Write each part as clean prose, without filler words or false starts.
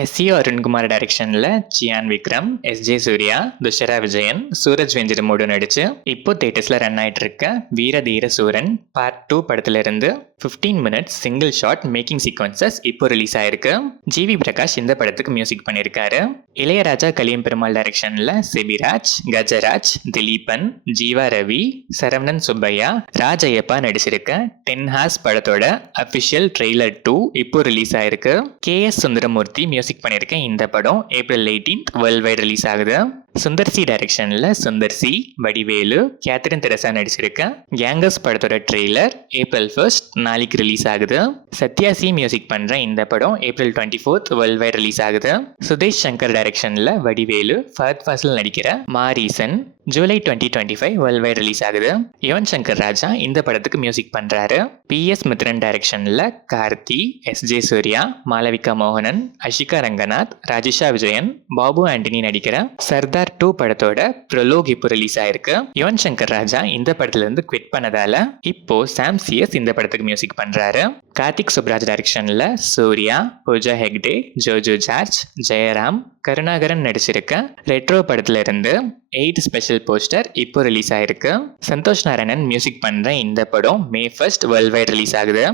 SA. Arunkumar டைரக்ஷன்ல Chiyaan Vikram, S J. Surya, Dushara Vijayan, Suraj வெஞ்சிரமோடு நடிச்சு இப்போ தியேட்டர்ஸ்ல ரன் ஆயிட்டு இருக்க வீர தீர சூரன் பார்ட் 2 படத்துல இருந்து 15 minutes single shot making sequences இப்போ ரிலீஸ் ஆயிருக்கு. ஜிவி பிரகாஷ் இந்த படத்துக்கு மியூசிக் பண்ணியிருக்காரு. இளையராஜா கலியம் பெருமாள் டைரக்ஷன்ல செபிராஜ், கஜராஜ், திலீபன், ஜீவா ரவி, சரவணன் சுப்பையா, ராஜ் ஐயப்பா நடிச்சிருக்க 10 ஹார்ஸ் படத்தோட அபிஷியல் ட்ரெய்லர் 2 இப்போ ரிலீஸ் ஆயிருக்கு. கே.எஸ். சுந்தரமூர்த்தி மியூசிக் பண்ணியிருக்க இந்த படம் ஏப்ரல் 18 வேர்ல்ட் வைட் ரிலீஸ் ஆகுது. சுந்தர்சி டைரக்ஷன்ல சுந்தர்சி, வடிவேலு, கேத்ரின் தெரசா நடிச்சிருக்க கேங்கர்ஸ் படத்தோட ட்ரெய்லர் ஏப்ரல் 1 நாளைக்கு ரிலீஸ் ஆகுது. சத்யாசி மியூசிக் பண்ற இந்த படம் ஏப்ரல் 24 வேர்ல்ட் வைட் ரிலீஸ் ஆகுது. சுதேஷ் சங்கர் டைரக்ஷன்ல வடிவேலு, ஃபஹத் ஃபாசில் நடிக்கிற Mareesan July 2025 world wide release ஆகுது. யுவன் சங்கர் ராஜா இந்த படத்துக்கு மியூசிக் பண்றாரு. பி.எஸ். மித்ரன் டைரக்ஷன்ல கார்த்தி, எஸ்.ஜே. சூர்யா, மாளவிகா மோகனன், அஷிகா ரங்கநாத், ராஜிஷா விஜயன், பாபு ஆண்டனி நடிக்கிற சர்தார் 2 படத்தோட ப்ரொலோக் இப்போ ரிலீஸ் ஆயிருக்கு. யுவன் சங்கர் ராஜா இந்த படத்துல இருந்து குவிட் பண்ணதால இப்போ சாம் சிஎஸ் இந்த படத்துக்கு மியூசிக் பண்றாரு. கார்த்திக் சுப்ராஜ் டைரக்ஷன்ல சூர்யா, பூஜா ஹெக்டே, ஜோஜோ ஜார்ஜ், ஜெயராம், கருணாகரன் நடிச்சிருக்க ரெட்ரோ படத்துல இருந்து 8 ஸ்பெஷல் போஸ்டர் இப்போ ரிலீஸ் ஆயிருக்கு. சந்தோஷ் நாராயணன் மியூசிக் பண்ற இந்த படம் மே 1 வேர்ல்ட் வைட் ரிலீஸ் ஆகுது.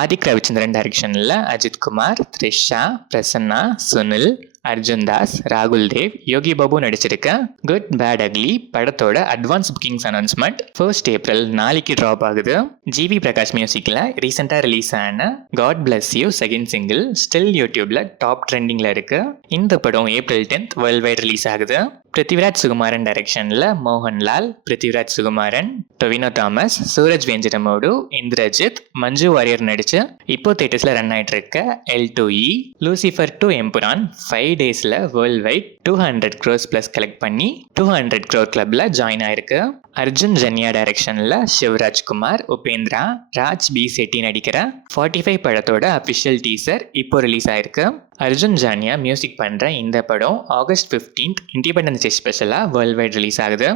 ஆதிக் ரவிச்சந்திரன் டைரக்ஷன்ல அஜித் குமார், த்ரிஷா, பிரசன்னா, சுனில், அர்ஜுன் தாஸ், ராகுல் தேவ், யோகி பாபு நடிச்சிருக்க குட் பேட் அக்லி படத்தோட அட்வான்ஸ் புக்கிங்ஸ் அனௌன்ஸ்மெண்ட் 1 ஏப்ரல் நாளைக்கு ட்ராப் ஆகுது. ஜிவி பிரகாஷ் மியூசிக்ல ரீசெண்டா ரிலீஸ் ஆன God bless you second single still யூடியூப்ல டாப் ட்ரெண்டிங்ல இருக்கு. இந்த படம் ஏப்ரல் 10 வேர்ல்ட் வைட் ரிலீஸ் ஆகுது. பிருத்திவிராஜ் சுகுமாரன் டைரக்ஷன்ல மோகன்லால், பிருத்திவிராஜ் சுகுமாரன், டொவினோ தாமஸ், சூரஜ் வெஞ்சிரமோடு, இந்திரஜித், மஞ்சு வாரியர் நடிச்சு இப்போ தியேட்டர்ஸ்ல ரன் ஆயிட்டு இருக்க L2E லூசிஃபர் 2 எம்புரான் 5 டேஸ்ல world wide 200 crores plus collect பண்ணி 200 crore கிளப்ல ஜாயின் ஆயிருக்கு. அர்ஜுன் ஜன்யா டைரக்ஷன்ல சிவராஜ்குமார், உபேந்திரா, ராஜ் பி செட்டி நடிக்கிற 45 படத்தோட அபிஷியல் டீசர் இப்போ ரிலீஸ் ஆயிருக்கு. அர்ஜுன் ஜானியா மியூசிக் பண்ற இந்த படம் ஆகஸ்ட் 15 இண்டிபெண்டன்ஸ் டே ஸ்பெஷலா வேர்ல்ட் வைட் ரிலீஸ் ஆகுது.